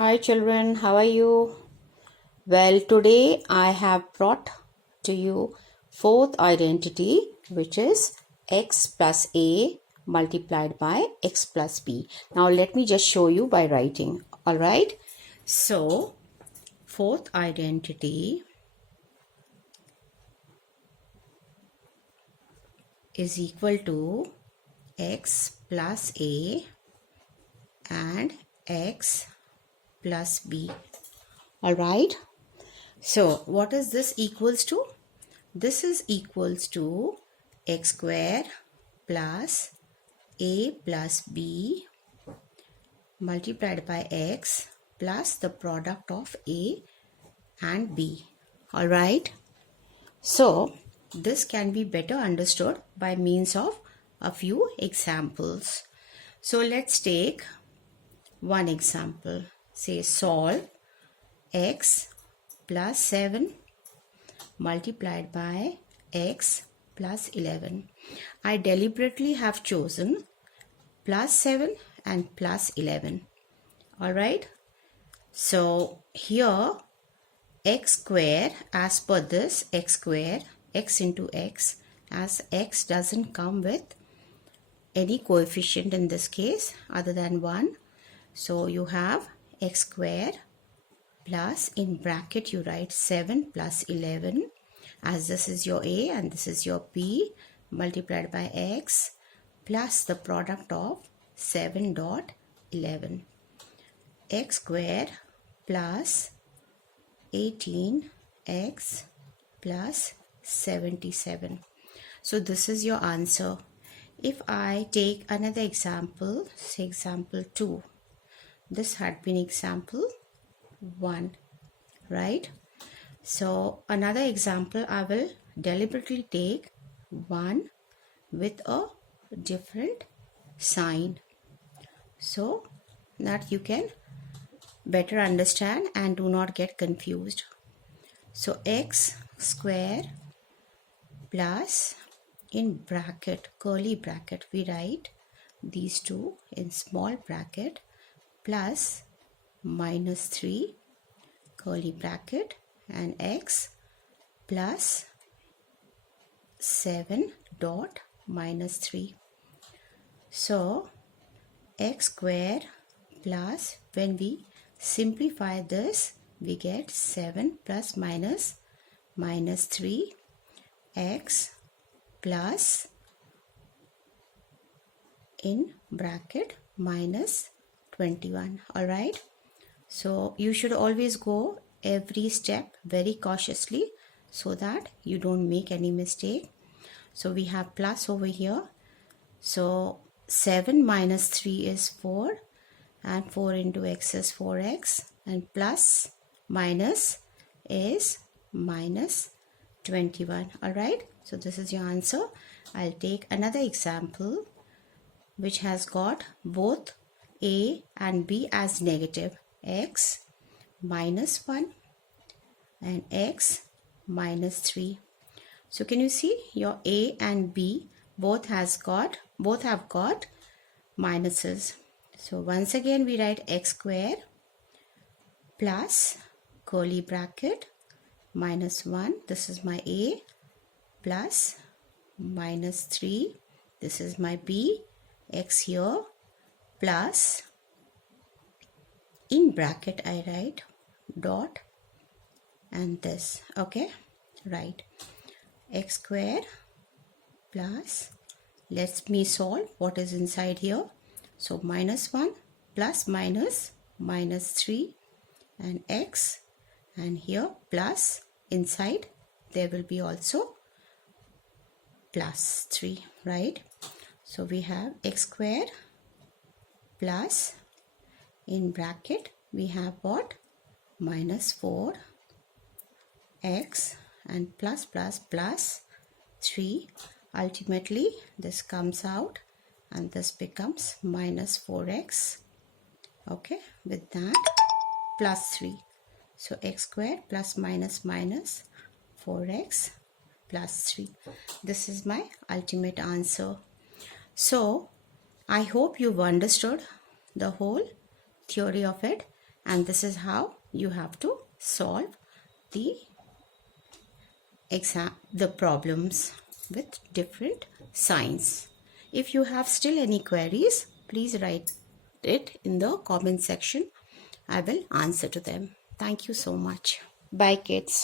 Hi children, how are you? Well, today I have brought to you fourth identity, which is x plus a multiplied by x plus b. Now let me just show you by writing. Alright, so fourth identity is equal to x plus a and x plus b. Alright, so what is this equals to? This is equals to x square plus a plus b multiplied by x plus the product of a and b. Alright, so this can be better understood by means of a few examples. So let's take one example. Say solve x plus 7 multiplied by x plus 11. I deliberately have chosen plus 7 and plus 11. Alright. So here x square, as per this x square, x into x, as x doesn't come with any coefficient in this case other than 1. So you have x square plus, in bracket you write 7 plus 11, as this is your a and this is your b, multiplied by x plus the product of 7 dot 11. X square plus 18x plus 77. So this is your answer. If I take another example, say example 2, this had been example 1, right? So another example, I will deliberately take 1 with a different sign so that you can better understand and do not get confused. So x square plus, in bracket, curly bracket, we write these two in small bracket, plus minus 3 curly bracket, and x plus 7 dot minus 3. So x square plus, when we simplify this, we get 7 plus minus 3 x plus, in bracket, minus 21. Alright, so you should always go every step very cautiously so that you don't make any mistake. So we have plus over here, so 7 minus 3 is 4 and 4 into x is 4x, and plus minus is minus 21. Alright, so this is your answer. I'll take another example which has got both a and b as negative, x minus 1 and x minus 3. So can you see your a and b both have got minuses. So once again we write x square plus curly bracket minus 1, this is my a, plus minus 3, this is my b, x here, plus, in bracket I write dot and this, okay, right, x square plus, let me solve what is inside here. So minus 1 plus minus 3 and x, and here plus, inside there will be also plus 3, right? So we have x square plus, in bracket we have what, minus 4 x and plus plus plus 3. Ultimately this comes out and this becomes minus 4x, okay, with that plus 3. So x square plus minus 4x plus 3. This is my ultimate answer. So I hope you've understood the whole theory of it and this is how you have to solve the problems with different signs. If you have still any queries, please write it in the comment section. I will answer to them. Thank you so much. Bye kids.